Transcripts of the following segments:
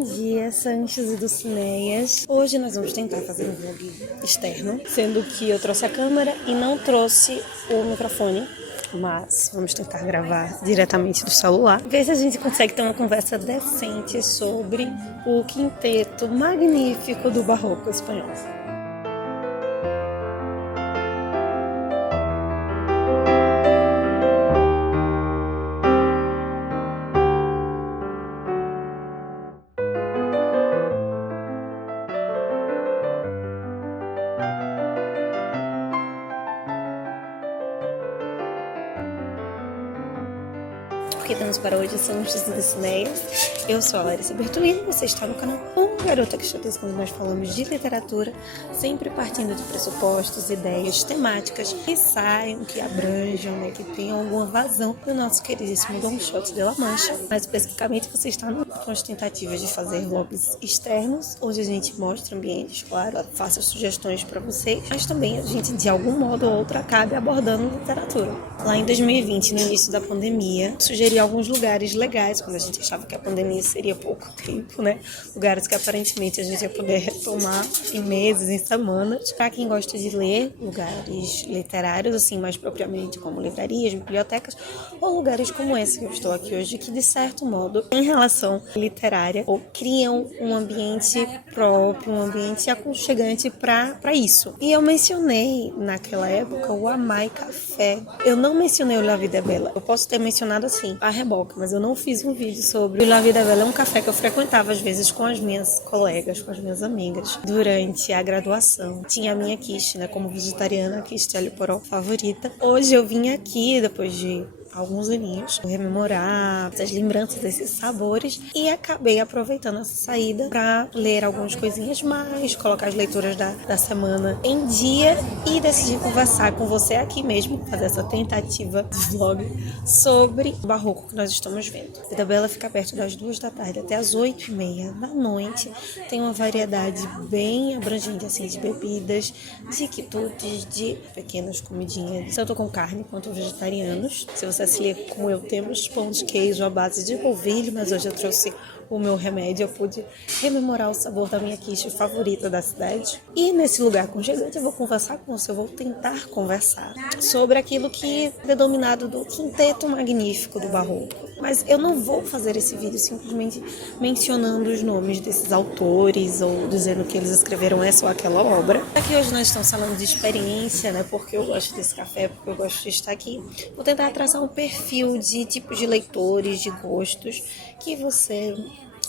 Bom dia, Sanches e Dulcineias. Hoje nós vamos tentar fazer um vlog externo, sendo que eu trouxe a câmera e não trouxe o microfone, mas vamos tentar gravar diretamente do celular. Ver se a gente consegue ter uma conversa decente sobre o quinteto magnífico do barroco espanhol. O que temos para hoje são os Dulcineias. Eu sou a Larissa Bertolini, você está no canal Garota que Chatez, quando nós falamos de literatura, sempre partindo de pressupostos, ideias, temáticas que saiam, que abranjam, né, que tenham alguma vazão do nosso queridíssimo Don Quixote de La Mancha. Mais especificamente, você está com as tentativas de fazer vlogs externos, onde a gente mostra ambientes, claro, faça sugestões para vocês, mas também a gente, de algum modo ou outro, acabe abordando literatura. Lá em 2020, no início da pandemia, sugeri alguns lugares legais, quando a gente achava que a pandemia seria pouco tempo, né? Lugares que aparentemente a gente ia poder retomar em meses, em semanas. Para quem gosta de ler, lugares literários, assim, mais propriamente como livrarias, bibliotecas, ou lugares como esse que eu estou aqui hoje, que de certo modo, em relação literária, ou criam um ambiente próprio, um ambiente aconchegante para isso. E eu mencionei naquela época o Amai Café. Eu não mencionei o La Vida é Bella. Eu posso ter mencionado assim, a reboque, mas eu não fiz um vídeo sobre o La Vida é Bella. É um café que eu frequentava às vezes com as minhas colegas, com as minhas amigas, durante a graduação. Tinha a minha quiche, né, como vegetariana, a quiche de alho poró favorita. Hoje eu vim aqui, depois de alguns aninhos, rememorar as lembranças desses sabores e acabei aproveitando essa saída para ler algumas coisinhas mais, colocar as leituras da semana em dia e decidi conversar com você aqui mesmo, fazer essa tentativa de vlog sobre o barroco que nós estamos vendo. A Vida Bella fica perto das 2 da tarde até as 8h30 da noite. Tem uma variedade bem abrangente assim, de bebidas, de quitutes, de pequenas comidinhas, tanto com carne quanto vegetarianos. Se você como eu temos pão de queijo à base de polvilho, mas hoje eu trouxe o meu remédio, eu pude rememorar o sabor da minha quiche favorita da cidade. E nesse lugar aconchegante eu vou conversar com você, eu vou tentar conversar sobre aquilo que é denominado do quinteto magnífico do barroco. Mas eu não vou fazer esse vídeo simplesmente mencionando os nomes desses autores ou dizendo que eles escreveram essa ou aquela obra. Aqui hoje nós estamos falando de experiência, né? Porque eu gosto desse café, porque eu gosto de estar aqui. Vou tentar traçar um perfil de tipos de leitores, de gostos que você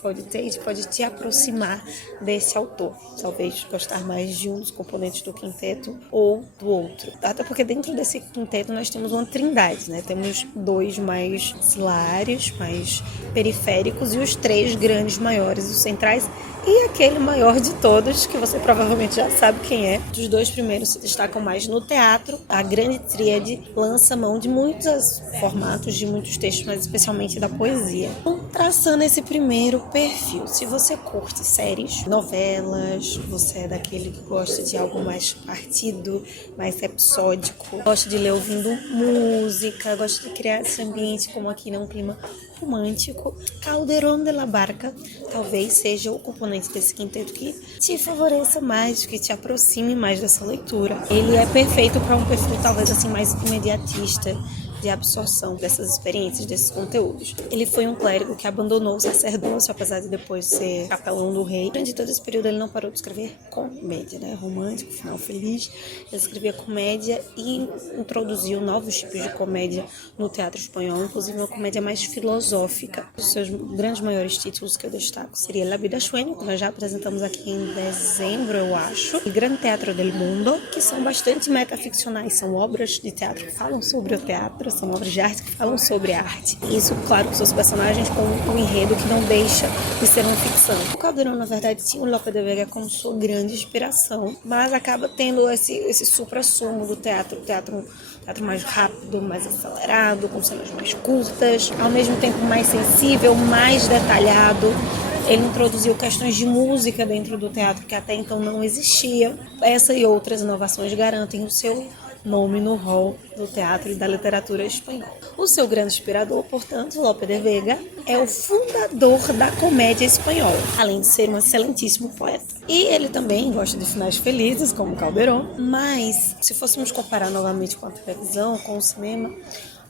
pode ter e pode te aproximar desse autor. Talvez gostar mais de um dos componentes do quinteto ou do outro. Até porque dentro desse quinteto nós temos uma trindade, né? Temos 2 mais ancilares, mais periféricos e os 3 grandes maiores, os centrais e aquele maior de todos, que você provavelmente já sabe quem é. Os 2 primeiros se destacam mais no teatro. A grande tríade lança mão de muitos formatos, de muitos textos, mas especialmente da poesia. Então, traçando esse primeiro perfil, se você curte séries, novelas, você é daquele que gosta de algo mais partido, mais episódico, gosta de ler ouvindo música, gosta de criar esse ambiente como aqui, num clima romântico, Calderón de la Barca talvez seja o componente desse quinteto que te favoreça mais, que te aproxime mais dessa leitura. Ele é perfeito para um perfil talvez assim mais imediatista, de absorção dessas experiências, desses conteúdos. Ele foi um clérigo que abandonou o sacerdócio, apesar de depois ser capelão do rei. Durante todo esse período ele não parou de escrever comédia, né? Romântico, final feliz. Ele escrevia comédia e introduziu novos tipos de comédia no teatro espanhol, inclusive uma comédia mais filosófica. Os seus grandes maiores títulos que eu destaco seria La Vida Sueño, que nós já apresentamos aqui em dezembro, eu acho, e Gran Teatro del Mundo, que são bastante metaficcionais, são obras de teatro que falam sobre o teatro, são obras de arte que falam sobre a arte. Isso, claro, com seus personagens com um enredo que não deixa de ser uma ficção. O Calderón, na verdade, tinha o Lope de Vega como sua grande inspiração, mas acaba tendo esse supra-sumo do teatro, teatro mais rápido, mais acelerado, com cenas mais curtas, ao mesmo tempo mais sensível, mais detalhado. Ele introduziu questões de música dentro do teatro que até então não existia. Essa e outras inovações garantem o seu nome no hall do teatro e da literatura espanhola. O seu grande inspirador, portanto, Lope de Vega, é o fundador da comédia espanhola, além de ser um excelentíssimo poeta. E ele também gosta de finais felizes, como Calderón, mas se fôssemos comparar novamente com a televisão, com o cinema,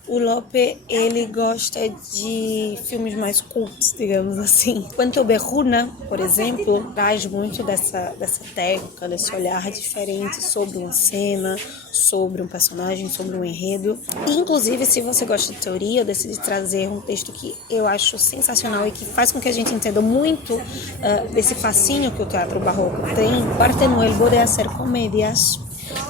o Lope, ele gosta de filmes mais cultos, digamos assim. Quanto Berruna, por exemplo, traz muito dessa técnica, desse olhar diferente sobre uma cena, sobre um personagem, sobre um enredo. E, inclusive, se você gosta de teoria, eu decidi trazer um texto que eu acho sensacional e que faz com que a gente entenda muito desse fascínio que o teatro barroco tem. Parte nuevo de hacer comedias,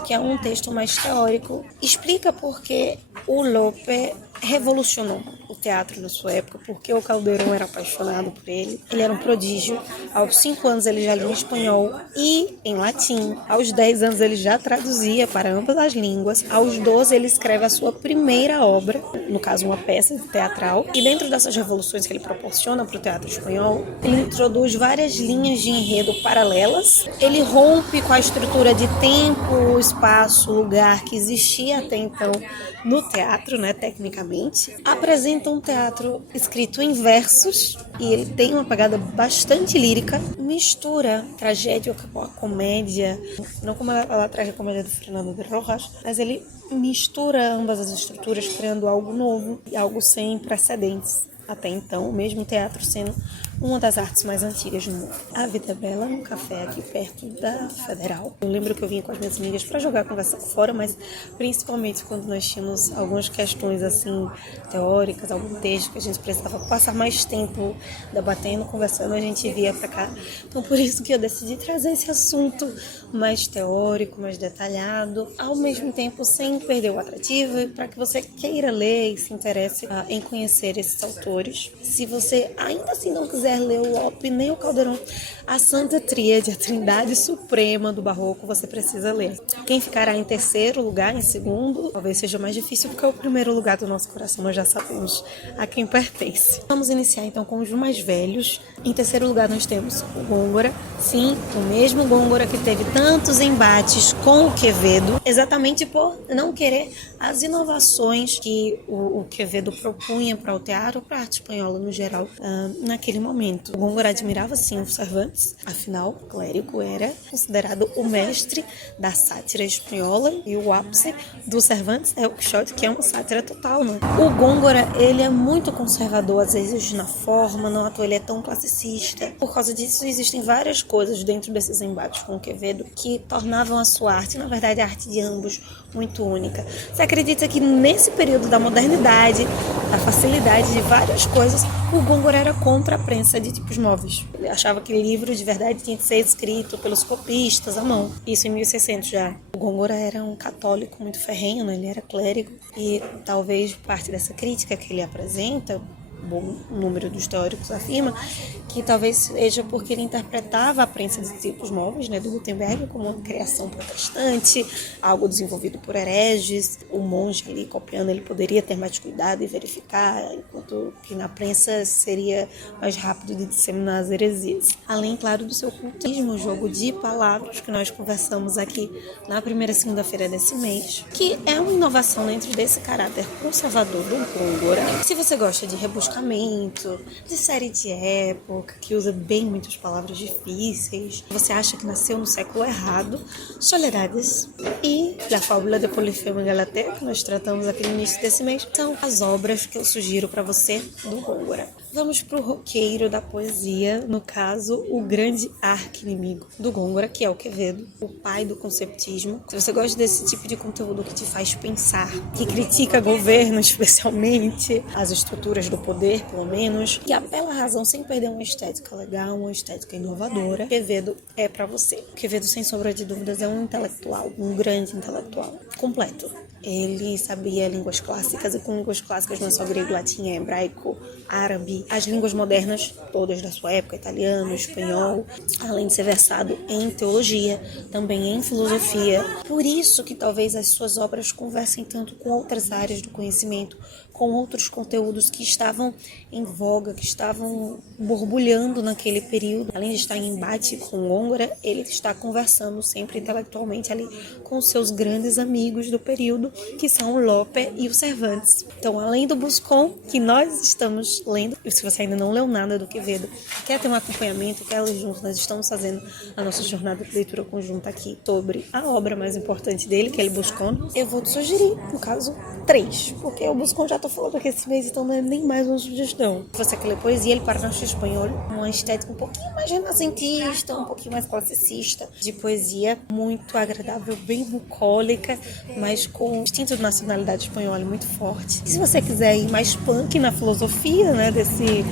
que é um texto mais teórico, explica por que o Lope revolucionou o teatro na sua época, porque o Calderón era apaixonado por ele. Ele era um prodígio. Aos 5 anos ele já lia em espanhol e em latim. Aos 10 anos ele já traduzia para ambas as línguas. Aos 12 ele escreve a sua primeira obra, no caso uma peça teatral. E dentro dessas revoluções que ele proporciona para o teatro espanhol, ele introduz várias linhas de enredo paralelas. Ele rompe com a estrutura de tempo, espaço, lugar que existia até então no teatro, né, tecnicamente. Apresenta um teatro escrito em versos e ele tem uma pegada bastante lírica. Mistura tragédia com a comédia, não como ela traz a comédia do Fernando de Rojas, mas ele mistura ambas as estruturas, criando algo novo e algo sem precedentes. Até então, o mesmo teatro sendo uma das artes mais antigas do mundo. A Vida é Bela, num café aqui perto da Federal. Eu lembro que eu vinha com as minhas amigas para jogar conversa fora, mas principalmente quando nós tínhamos algumas questões assim teóricas, algum texto que a gente precisava passar mais tempo debatendo, conversando, a gente via para cá. Então por isso que eu decidi trazer esse assunto mais teórico, mais detalhado, ao mesmo tempo sem perder o atrativo, para que você queira ler e se interesse em conhecer esses autores. Se você ainda assim não quiser ler o Lope nem o Calderón, a Santa Tríade, a Trindade Suprema do Barroco, você precisa ler. Quem ficará em terceiro lugar, em segundo, talvez seja mais difícil, porque é o primeiro lugar do nosso coração, nós já sabemos a quem pertence. Vamos iniciar então com os mais velhos. Em terceiro lugar nós temos o Góngora, sim, o mesmo Góngora que teve tantos embates com o Quevedo, exatamente por não querer as inovações que o Quevedo propunha para o teatro, para a arte espanhola no geral, naquele momento. O Góngora admirava sim o Cervantes, afinal, o clérigo era considerado o mestre da sátira espanhola e o ápice do Cervantes é o Quixote, que é uma sátira total, né? O Góngora, ele é muito conservador, às vezes na forma, não à toa ele é tão classicista. Por causa disso, existem várias coisas dentro desses embates com o Quevedo que tornavam a sua arte, na verdade a arte de ambos, muito única. Você acredita que nesse período da modernidade, da facilidade de várias coisas, o Góngora era contra a prensa de tipos móveis. Ele achava que livro de verdade tinha que ser escrito pelos copistas à mão. Isso em 1600 já. O Góngora era um católico muito ferrenho, né? Ele era clérigo. E talvez parte dessa crítica que ele apresenta, bom número dos teóricos afirma, que talvez seja porque ele interpretava a prensa de tipos móveis, né, do Gutenberg, como uma criação protestante, algo desenvolvido por hereges. O monge ali copiando, ele poderia ter mais cuidado e verificar, enquanto que na prensa seria mais rápido de disseminar as heresias. Além, claro, do seu cultismo, o jogo de palavras que nós conversamos aqui na primeira segunda-feira desse mês, que é uma inovação dentro desse caráter conservador do Góngora. Se você gosta de rebuscamento, de série de época, que usa bem muitas palavras difíceis, você acha que nasceu no século errado, Soledades e La Fábula de Polifemo e Galatea, que nós tratamos aqui no início desse mês, são as obras que eu sugiro para você do Góngora. Vamos para o roqueiro da poesia, no caso, o grande arqui-inimigo do Góngora, que é o Quevedo, o pai do conceptismo. Se você gosta desse tipo de conteúdo que te faz pensar, que critica governo especialmente, as estruturas do poder, pelo menos, e apela à razão sem perder uma estética legal, uma estética inovadora, Quevedo é para você. Quevedo, sem sombra de dúvidas, é um intelectual, um grande intelectual, completo. Ele sabia línguas clássicas, e com línguas clássicas não é só grego, latim, é hebraico, árabe, as línguas modernas, todas da sua época, italiano, espanhol, além de ser versado em teologia, também em filosofia. Por isso que talvez as suas obras conversem tanto com outras áreas do conhecimento, com outros conteúdos que estavam em voga, que estavam borbulhando naquele período. Além de estar em embate com Góngora, ele está conversando sempre intelectualmente ali com seus grandes amigos do período, que são o Lope e o Cervantes. Então, além do Buscón, que nós estamos lendo, e se você ainda não leu nada do Quevedo, quer ter um acompanhamento, quer ler junto, nós estamos fazendo a nossa jornada de leitura conjunta aqui sobre a obra mais importante dele, que é o Buscón. Eu vou te sugerir, no caso, 3, porque o Buscón já estou falando aqui esse mês, então não é nem mais uma sugestão. Se você quer ler poesia, ele parnacho espanhol, uma estética um pouquinho mais renascentista, um pouquinho mais classicista, de poesia muito agradável, bem bucólica, mas com o instinto de nacionalidade espanhola muito forte. E se você quiser ir mais punk na filosofia, né, desse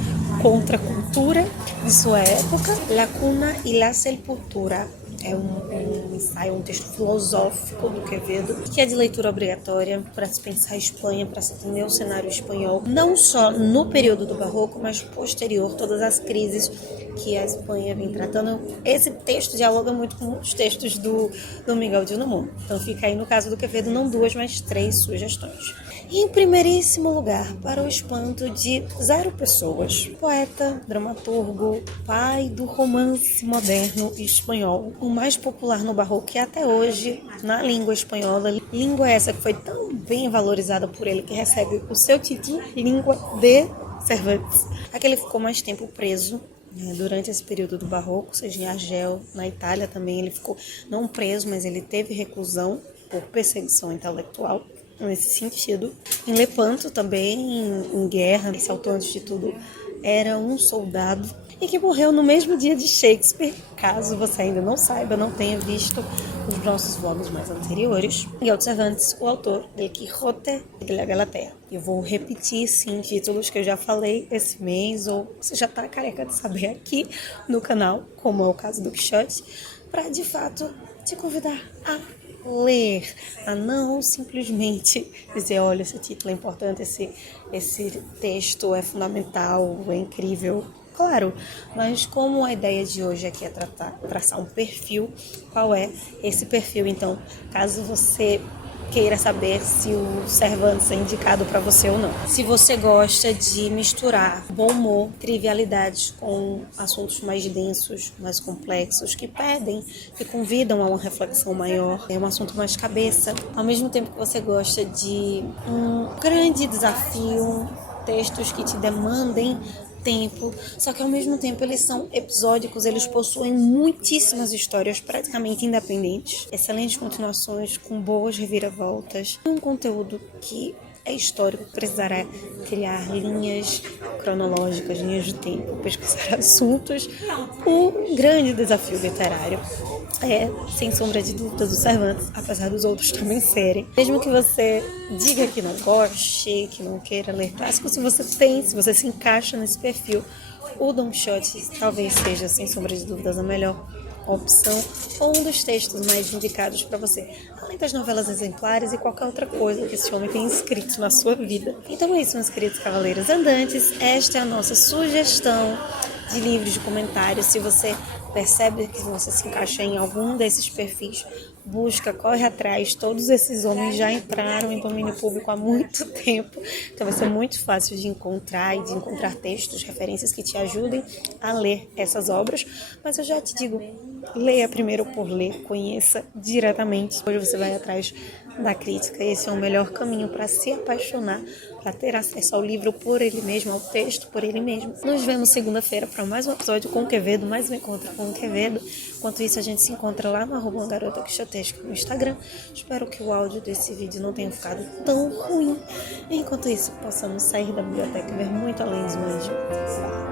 contracultura de sua época, La Cuna y la Sepultura. É um ensaio, um texto filosófico do Quevedo, que é de leitura obrigatória para se pensar a Espanha, para se entender o cenário espanhol, não só no período do Barroco, mas posterior, todas as crises que a Espanha vem tratando. Esse texto dialoga muito com os textos do Miguel de Unamuno. Então fica aí, no caso do Quevedo, não 2, mas 3 sugestões. E em primeiríssimo lugar, para o espanto de 0 pessoas, poeta, dramaturgo, pai do romance moderno espanhol, o mais popular no Barroco e até hoje na língua espanhola, língua essa que foi tão bem valorizada por ele que recebe o seu título, Língua de Cervantes. Aquele ficou mais tempo preso durante esse período do Barroco, seja em Argel, na Itália também ele ficou não preso, mas ele teve reclusão por perseguição intelectual. Nesse sentido. Em Lepanto também, em guerra, esse autor, antes de tudo, era um soldado e que morreu no mesmo dia de Shakespeare, caso você ainda não saiba, não tenha visto os nossos vlogs mais anteriores. Miguel de Cervantes, o autor de Quijote de la Galatea. Eu vou repetir, sim, títulos que eu já falei esse mês, ou você já está careca de saber aqui no canal, como é o caso do Quixote, para, de fato, te convidar a ler, a não simplesmente dizer, olha, esse título é importante, esse texto é fundamental, é incrível. Claro, mas como a ideia de hoje aqui é traçar um perfil, qual é esse perfil? Então, caso você queira saber se o Cervantes é indicado para você ou não. Se você gosta de misturar bom humor, trivialidades com assuntos mais densos, mais complexos, que pedem, que convidam a uma reflexão maior, é um assunto mais cabeça, ao mesmo tempo que você gosta de um grande desafio, textos que te demandem tempo, só que ao mesmo tempo eles são episódicos, eles possuem muitíssimas histórias praticamente independentes, excelentes continuações com boas reviravoltas, um conteúdo que é histórico, precisará criar linhas cronológicas, linhas de tempo, pesquisar assuntos, um grande desafio literário. É, sem sombra de dúvidas, o Cervantes, apesar dos outros também serem. Mesmo que você diga que não goste, que não queira ler clássico, se você se encaixa nesse perfil, o Don Quixote talvez seja, sem sombra de dúvidas, a melhor opção ou um dos textos mais indicados para você, além das novelas exemplares e qualquer outra coisa que esse homem tem escrito na sua vida. Então é isso, meus queridos cavaleiros andantes, esta é a nossa sugestão de livros de comentários. Se você percebe que você se encaixa em algum desses perfis, busca, corre atrás. Todos esses homens já entraram em domínio público há muito tempo, então vai ser muito fácil de encontrar e de encontrar textos, referências que te ajudem a ler essas obras. Mas eu já te digo, leia primeiro por ler, conheça diretamente. Hoje você vai atrás da crítica, esse é o melhor caminho para se apaixonar, para ter acesso ao livro por ele mesmo, ao texto por ele mesmo. Nos vemos segunda-feira para mais um episódio com o Quevedo, mais um encontro com o Quevedo. Enquanto isso, a gente se encontra lá no @garota_quixotesca no Instagram. Espero que o áudio desse vídeo não tenha ficado tão ruim. Enquanto isso, possamos sair da biblioteca e ver muito além do anjo.